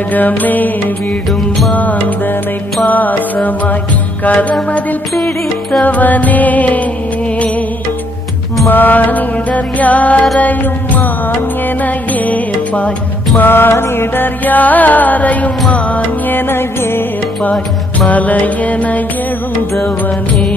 கனகமே விடும் மாந்தனை பாசமாய் கரமதில் பிடித்தவனே, மானிடர் யாரையும் மான் என ஏற்பாய், மானிடர் யாரையும் மான் என ஏற்பாய், மலையென எழுந்தவனே.